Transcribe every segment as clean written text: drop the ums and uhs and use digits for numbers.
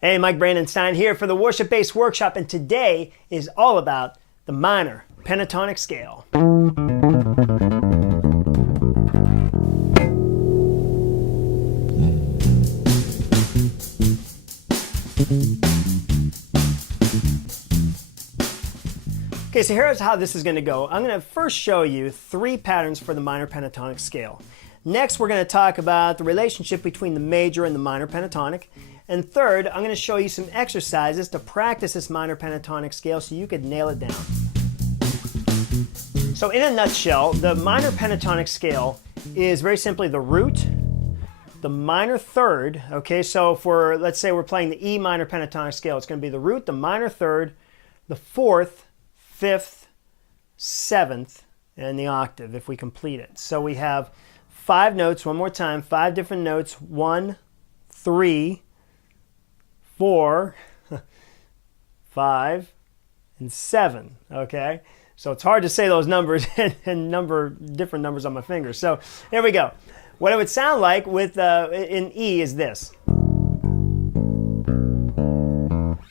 Hey, Mike Brandenstein here for the Worship-Based Workshop, and today is all about the minor pentatonic scale. Okay, so here's how this is going to go. I'm going to first show you 3 patterns for the minor pentatonic scale. Next, we're going to talk about the relationship between the major and the minor pentatonic. And third, I'm going to show you some exercises to practice this minor pentatonic scale so you could nail it down. So in a nutshell, the minor pentatonic scale is very simply the root, the minor third, okay, so for, let's say we're playing the E minor pentatonic scale, it's going to be the root, the minor third, the 4th, 5th, 7th, and the octave if we complete it. So we have 5 notes, one more time, 5 different notes, 1, 3, 4, 5, and 7, okay? So it's hard to say those numbers and different numbers on my fingers. So here we go. What it would sound like with in E is this.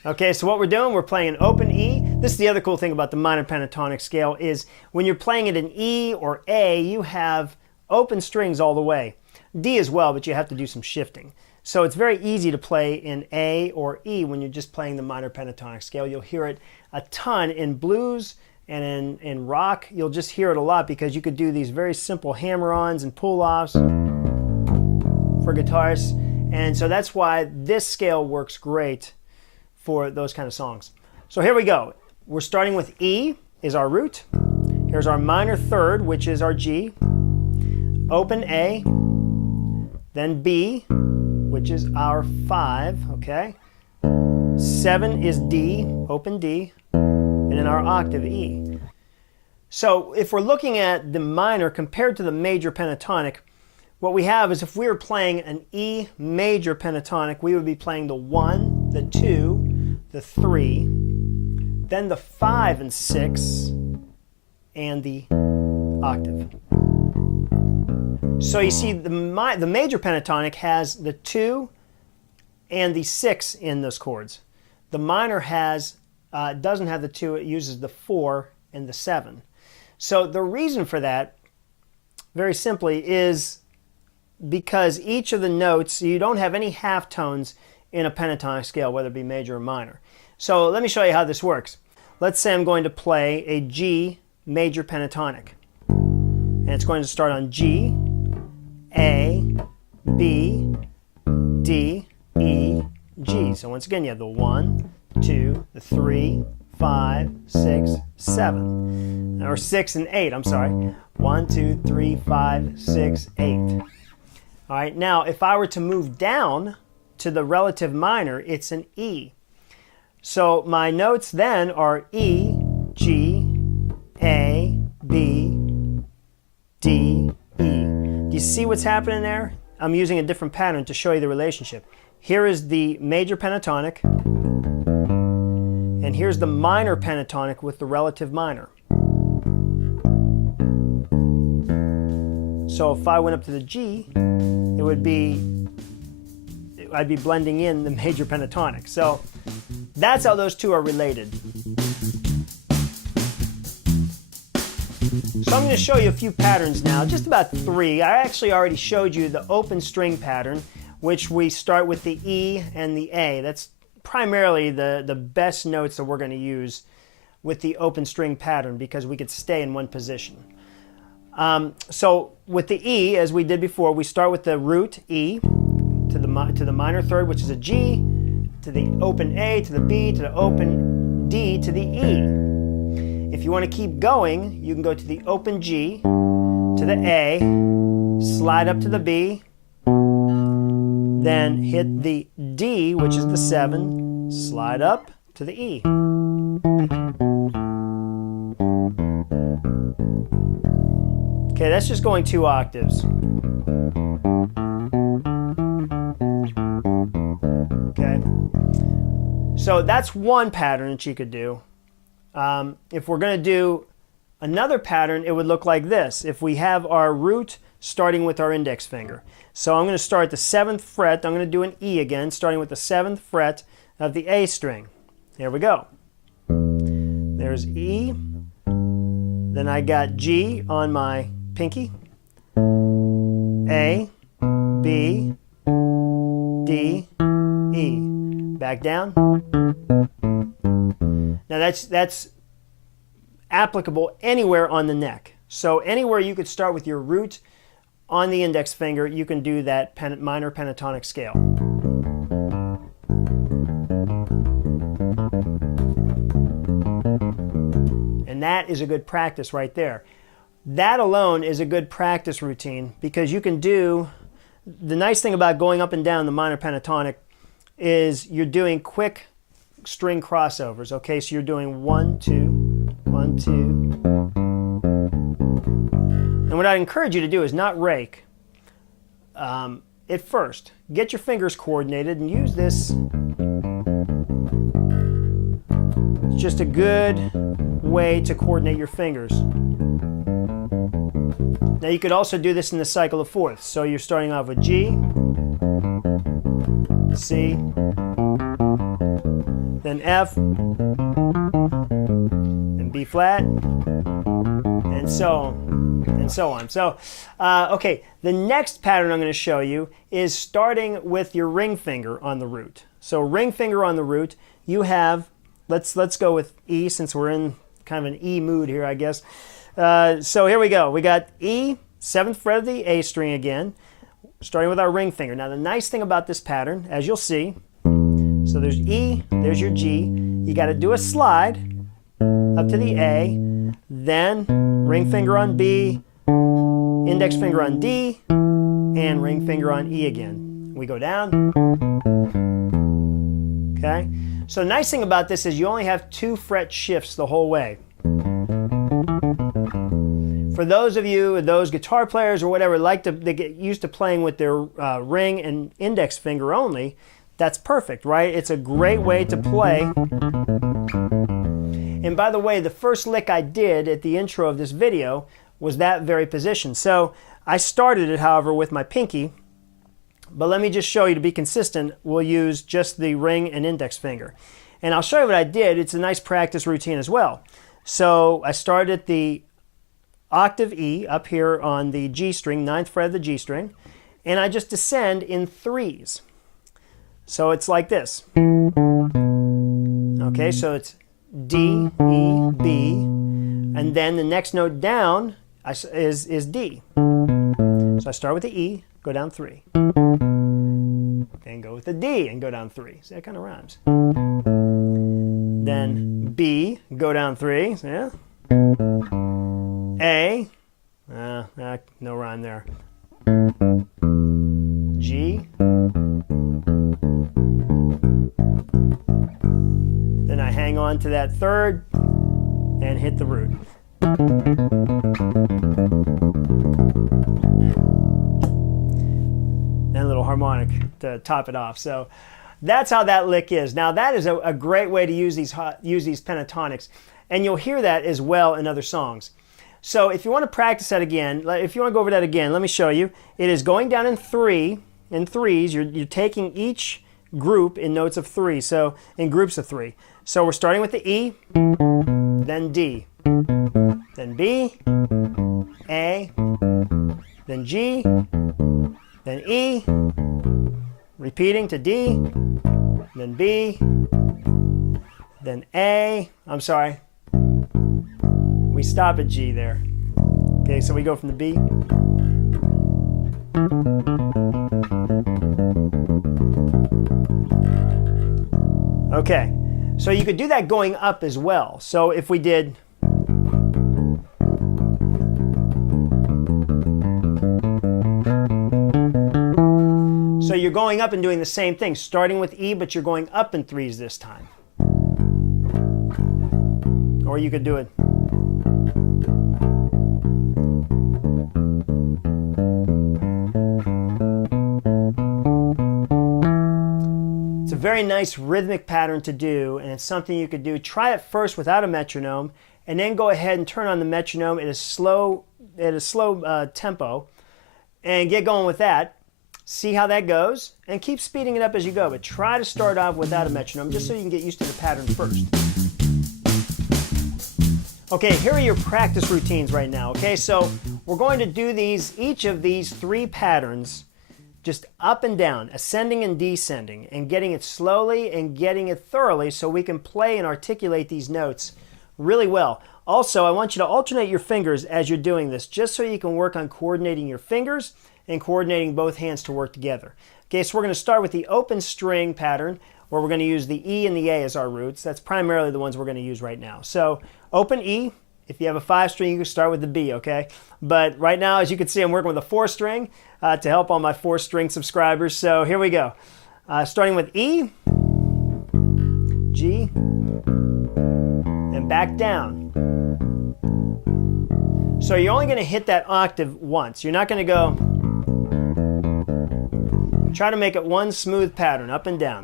Okay, so what we're doing, we're playing an open E. This is the other cool thing about the minor pentatonic scale is when you're playing it in E or A, you have open strings all the way. D as well, but you have to do some shifting. So it's very easy to play in A or E when you're just playing the minor pentatonic scale. You'll hear it a ton in blues and in rock. You'll just hear it a lot because you could do these very simple hammer-ons and pull-offs for guitars. And so that's why this scale works great for those kind of songs. So here we go. We're starting with E is our root. Here's our minor third, which is our G. Open A, then B, which is our 5, okay? 7 is D, open D, and then our octave E. So if we're looking at the minor compared to the major pentatonic, what we have is if we were playing an E major pentatonic, we would be playing the 1, the 2, the 3, then the 5 and 6, and the octave. So you see, the major pentatonic has the 2 and the 6 in those chords. The minor doesn't have the 2, it uses the 4 and the 7. So the reason for that, very simply, is because each of the notes, you don't have any half tones in a pentatonic scale, whether it be major or minor. So let me show you how this works. Let's say I'm going to play a G major pentatonic. And it's going to start on G, A, B, D, E, G. So once again, you have the 1, 2, the 3, 5, 6, 7. Or 6 and 8, I'm sorry. 1, 2, 3, 5, 6, 8. All right, now if I were to move down to the relative minor, it's an E. So my notes then are E, G, A, B, D, E. Do you see what's happening there? I'm using a different pattern to show you the relationship. Here is the major pentatonic, and here's the minor pentatonic with the relative minor. So if I went up to the G, I'd be blending in the major pentatonic. So that's how those two are related. So I'm going to show you a few patterns now, just about 3. I actually already showed you the open string pattern, which we start with the E and the A. That's primarily the best notes that we're going to use with the open string pattern because we could stay in one position. So with the E, as we did before, we start with the root E to the minor third, which is a G, to the open A, to the B, to the open D, to the E. If you want to keep going, you can go to the open G, to the A, slide up to the B, then hit the D, which is the 7, slide up to the E. Okay, that's just going 2 octaves. Okay, so that's one pattern that you could do. If we're going to do another pattern, it would look like this. If we have our root starting with our index finger. So I'm going to start the 7th fret. I'm going to do an E again, starting with the 7th fret of the A string. Here we go. There's E. Then I got G on my pinky. A, B, D, E. Back down. Now that's applicable anywhere on the neck. So anywhere you could start with your root on the index finger, you can do that minor pentatonic scale. And that is a good practice right there. That alone is a good practice routine because you can do, the nice thing about going up and down the minor pentatonic is you're doing quick string crossovers. Okay, so you're doing 1, 2, 1, 2. And what I'd encourage you to do is not rake at first. Get your fingers coordinated and use this. It's just a good way to coordinate your fingers. Now you could also do this in the cycle of fourths. So you're starting off with G, C, then F, then B flat, and so on, and so on. So, okay, the next pattern I'm going to show you is starting with your ring finger on the root. So ring finger on the root, you have, let's go with E since we're in kind of an E mood here, I guess. So here we go. We got E, 7th fret of the A string again, starting with our ring finger. Now the nice thing about this pattern, as you'll see, so there's E, there's your G. You got to do a slide up to the A, then ring finger on B, index finger on D, and ring finger on E again. We go down. Okay? So the nice thing about this is you only have 2 fret shifts the whole way. For those of you, those guitar players or whatever, they get used to playing with their ring and index finger only, that's perfect, right? It's a great way to play. And by the way, the first lick I did at the intro of this video was that very position. So I started it, however, with my pinky. But let me just show you, to be consistent, we'll use just the ring and index finger. And I'll show you what I did. It's a nice practice routine as well. So I started at the octave E up here on the G string, 9th fret of the G string, and I just descend in 3s. So it's like this. Okay, so it's D, E, B, and then the next note down is D. So I start with the E, go down 3. Then go with the D and go down 3. See, that kind of rhymes. Then B, go down 3. Yeah. A, no rhyme there. G, then I hang on to that 3rd and hit the root. And a little harmonic to top it off. So that's how that lick is. Now that is a great way to use these pentatonics, and you'll hear that as well in other songs. So if you want to practice that again, if you want to go over that again, let me show you. It is going down in 3, in 3s. You're taking each group in notes of 3, so in groups of 3. So we're starting with the E, then D, then B, A, then G, then E, repeating to D, then B, then A, I'm sorry, we stop at G there. Okay, so we go from the B. Okay, so you could do that going up as well. So if we did, so you're going up and doing the same thing, starting with E, but you're going up in 3s this time. Or you could do it. It's a very nice rhythmic pattern to do, and it's something you could do. Try it first without a metronome, and then go ahead and turn on the metronome at a slow tempo, and get going with that. See how that goes, and keep speeding it up as you go, but try to start off without a metronome just so you can get used to the pattern first. Okay, here are your practice routines right now. Okay, so we're going to do each of these 3 patterns just up and down, ascending and descending, and getting it slowly and getting it thoroughly so we can play and articulate these notes really well. Also, I want you to alternate your fingers as you're doing this, just so you can work on coordinating your fingers and coordinating both hands to work together. Okay, so we're going to start with the open string pattern, where we're going to use the E and the A as our roots. That's primarily the ones we're going to use right now. So open E. If you have a 5 string, you can start with the B, okay? But right now, as you can see, I'm working with a 4 string to help all my 4 string subscribers. So here we go. Starting with E, G, and back down. So you're only going to hit that octave once. You're not going to go. Try to make it one smooth pattern, up and down.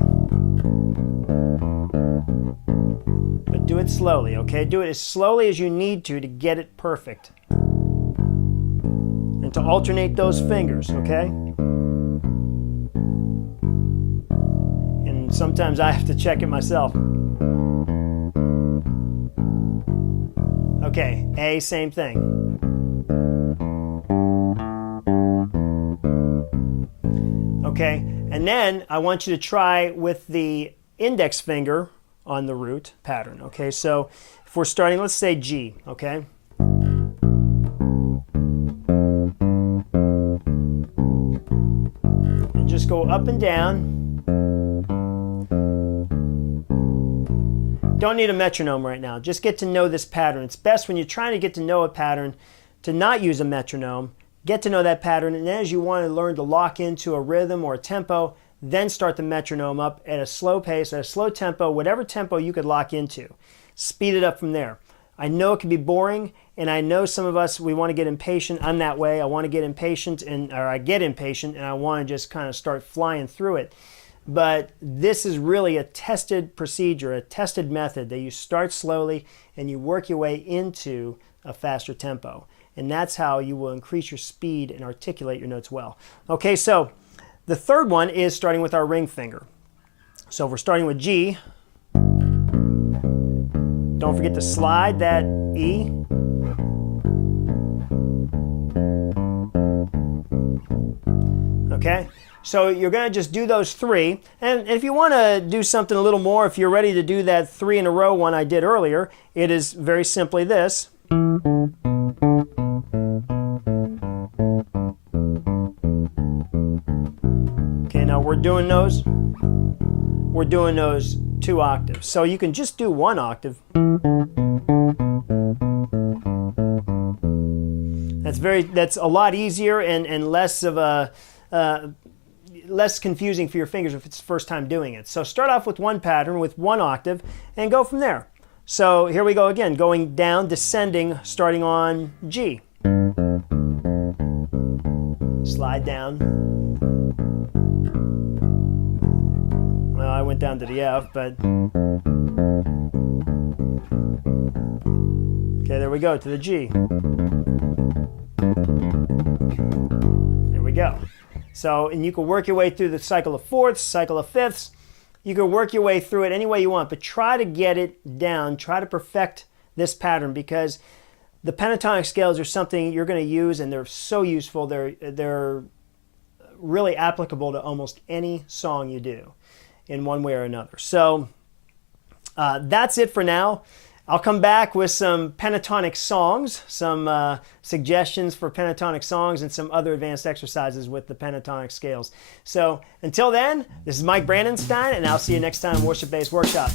But do it slowly, okay? Do it as slowly as you need to get it perfect. And to alternate those fingers, okay? And sometimes I have to check it myself. Okay, A, same thing. Okay, and then I want you to try with the index finger on the root pattern. Okay, so if we're starting, let's say G, okay? And just go up and down. Don't need a metronome right now. Just get to know this pattern. It's best when you're trying to get to know a pattern to not use a metronome. Get to know that pattern, and then as you want to learn to lock into a rhythm or a tempo, then start the metronome up at a slow pace, at a slow tempo, whatever tempo you could lock into. Speed it up from there. I know it can be boring, and I know some of us, we want to get impatient. I'm that way. I want to get impatient, or I get impatient, and I want to just kind of start flying through it. But this is really a tested procedure, a tested method that you start slowly and you work your way into a faster tempo. And that's how you will increase your speed and articulate your notes well. Okay, so the third one is starting with our ring finger. So if we're starting with G, don't forget to slide that E. Okay, so you're going to just do those 3. And if you want to do something a little more, if you're ready to do that 3 in a row one I did earlier, it is very simply this. Okay, now we're doing those 2 octaves. So you can just do 1 octave. That's a lot easier and less of a less confusing for your fingers if it's the first time doing it. So start off with 1 pattern with 1 octave and go from there. So here we go again, going down, descending, starting on G. Slide down. Well, I went down to the F, but... Okay, there we go, to the G. There we go. So, and you can work your way through the cycle of fourths, cycle of fifths. You can work your way through it any way you want, but try to get it down. Try to perfect this pattern, because the pentatonic scales are something you're going to use, and they're so useful. They're really applicable to almost any song you do in one way or another. So that's it for now. I'll come back with some pentatonic songs, some suggestions for pentatonic songs, and some other advanced exercises with the pentatonic scales. So until then, this is Mike Brandenstein, and I'll see you next time, Worship Based Workshop.